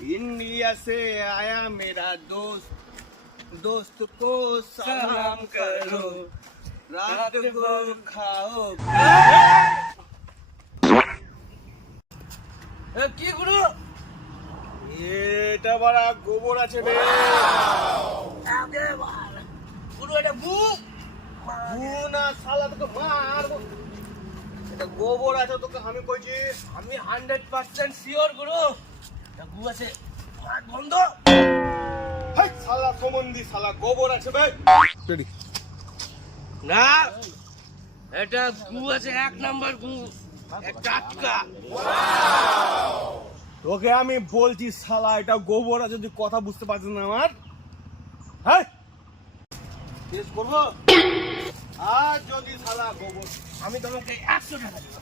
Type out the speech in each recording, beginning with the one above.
India से आया मेरा दोस्त, दोस्त को सलाम करो, रात को खाओ। কি গুরু এটা বড় গোবর আছে রে। গুরু এটা না শালা তোকে মারবো। এটা গোবর আছে তোকে আমি কইছি। আমি 100% শিওর গুরু এটা গু আছে বন্ধ। হাই শালা সমন্ধি শালা গোবর আছে বে। রেডি না এটা গু আছে, 1 নাম্বার গু, টাটকা। তোকে আমি বলছি শালা এটা গোবর আছে, যদি কথা বুঝতে পারছিস না আমার। হ্যাঁ টেস্ট করবো আর যদি শালা গোবর আমি তোমাকে 100 টাকা দেব।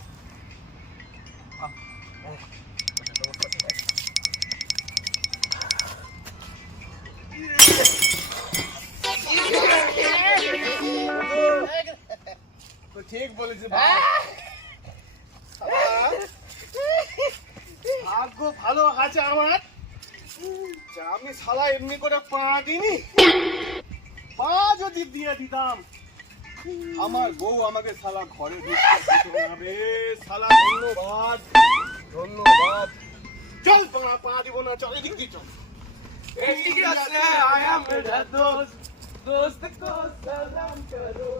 তো ঠিক বলেছিস ভাগ্য ভালো আছে আমার, আমি শালা এমনি করে পা দিইনি। পা যদি দিয়ে দিতাম আমার বউ আমাকে শালা ঘরে ঢুকতে দিত না রে। শালা ধন্যবাদ ধন্যবাদ। চল তোরা পা দিব না, চল এদিক দিয়ে চল। ঠিক আছে, আয়া মেরা দোস্ত, দোস্ত কো সালাম করো।